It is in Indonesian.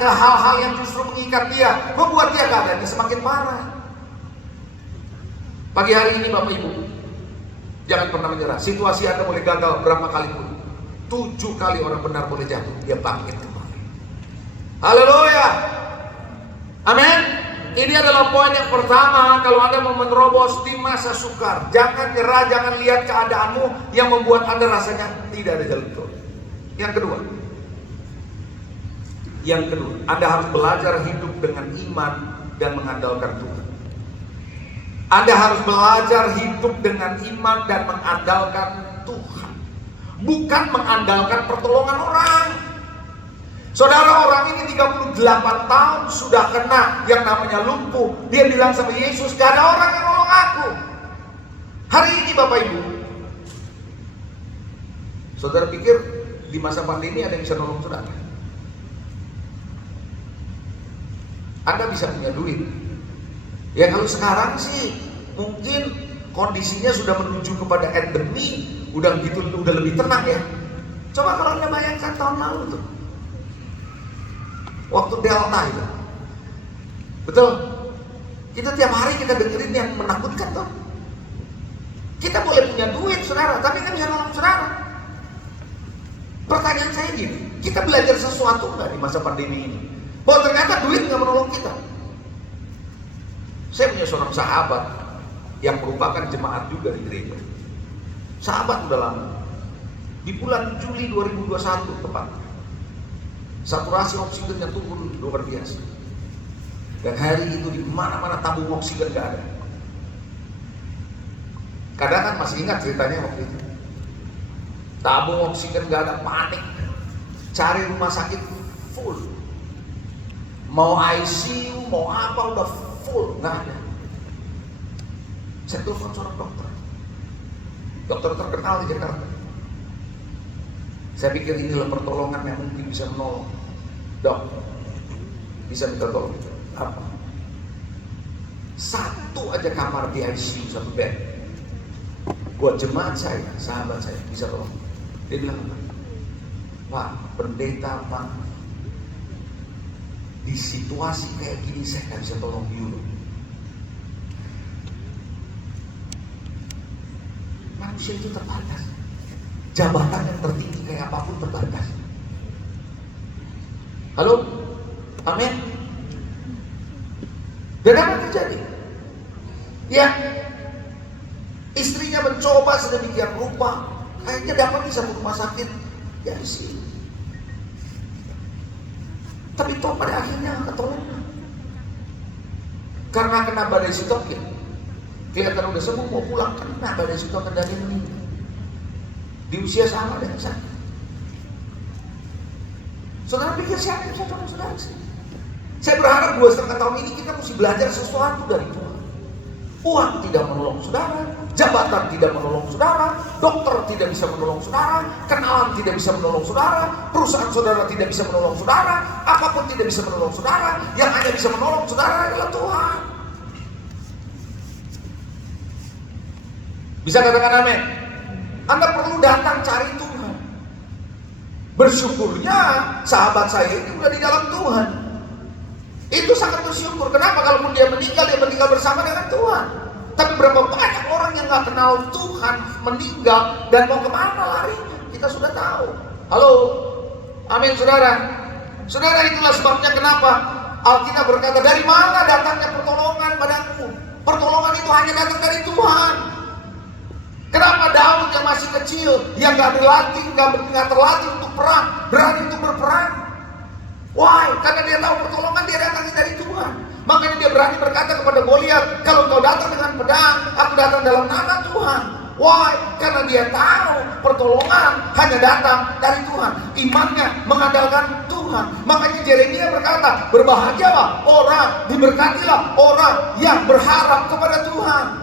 ke hal-hal yang justru mengikat dia, membuat dia keadaannya semakin parah. Pagi hari ini Bapak Ibu, jangan pernah menyerah. Situasi Anda boleh gagal berapa kali pun, 7 kali orang benar boleh jatuh, dia bangkit kembali. Haleluya, amin. Ini adalah poin yang pertama. Kalau Anda mau menerobos di masa sukar, jangan nyerah, jangan lihat keadaanmu yang membuat Anda rasanya tidak ada jalan keluar. Yang kedua, Anda harus belajar hidup dengan iman dan mengandalkan Tuhan. Anda harus belajar hidup dengan iman dan mengandalkan Tuhan, bukan mengandalkan pertolongan orang. Saudara, orang ini 38 tahun sudah kena yang namanya lumpuh. Dia bilang sama Yesus, gak ada orang yang nolong aku. Hari ini Bapak Ibu, saudara pikir di masa pandemi ada yang bisa nolong saudara? Anda bisa punya duit. Ya kalau sekarang sih mungkin kondisinya sudah menuju kepada endemi, udah lebih tenang ya. Coba kalau Anda bayangkan tahun lalu tuh, waktu Delta itu, betul? Kita tiap hari kita dengerin yang menakutkan tuh. Kita boleh punya duit saudara, tapi kan bisa nolong saudara. Pertanyaan saya gini, kita belajar sesuatu nggak di masa pandemi ini? Bahwa ternyata duit nggak menolong kita. Saya punya seorang sahabat yang merupakan jemaat juga di gereja. Sahabat udah lama. Di bulan Juli 2021 tepat, saturasi oksigennya turun luar biasa. Dan hari itu di mana-mana tabung oksigen gak ada. Kadang kan masih ingat ceritanya waktu itu. Tabung oksigen gak ada, panik. Cari rumah sakit full. Mau ICU, mau apa udah full, gak ada. Saya telepon seorang dokter. Dokter terkenal di Jakarta. Saya pikir inilah pertolongan yang mungkin bisa menolong. Dok, bisa minta tolong. Apa? Satu aja kamar di ICU, satu bed. Buat jemaat saya, sahabat saya, bisa tolong. Dia bilang, Pak, pendeta Pak, di situasi kayak gini saya nggak bisa tolong you. Manusia itu terbatas. Jabatan yang tertinggi kayak apapun terbatas. Halo? Amin? Dan apa terjadi? Ya, istrinya mencoba sedemikian rupa, akhirnya dapat di satu rumah sakit ya di sini. Tapi toh pada akhirnya ketolong. Karena kena badai sitokin, kelihatan udah sembuh, mau pulang, kena badai sitokin dan ini di usia sama dengan saya. Saudara pikir siapa yang bisa tolong saudara sih? Saya berharap 2,5 tahun ini kita mesti belajar sesuatu dari Tuhan. Uang tidak menolong saudara, jabatan tidak menolong saudara, dokter tidak bisa menolong saudara, kenalan tidak bisa menolong saudara, perusahaan saudara tidak bisa menolong saudara, apapun tidak bisa menolong saudara. Yang hanya bisa menolong saudara adalah Tuhan. Bisa katakan amin? Anda perlu datang cari Tuhan. Bersyukurnya sahabat saya ini udah di dalam Tuhan. Itu sangat bersyukur. Kenapa? Kalaupun dia meninggal bersama dengan Tuhan. Tapi berapa banyak orang yang gak kenal Tuhan meninggal dan mau kemana larinya? Kita sudah tahu. Halo? Amin saudara. Saudara, itulah sebabnya kenapa Alkitab berkata, dari mana datangnya pertolongan padaku? Pertolongan itu hanya datang dari Tuhan. Kenapa Daud yang masih kecil, yang gak dilatih, gak terlatih untuk perang, berani untuk berperang? Why? Karena dia tahu pertolongan dia datang dari Tuhan. Makanya dia berani berkata kepada Goliat, kalau kau datang dengan pedang, aku datang dalam nama Tuhan. Why? Karena dia tahu pertolongan hanya datang dari Tuhan. Imannya mengandalkan Tuhan. Makanya Yeremia berkata, berbahagialah orang, diberkatilah orang yang berharap kepada Tuhan.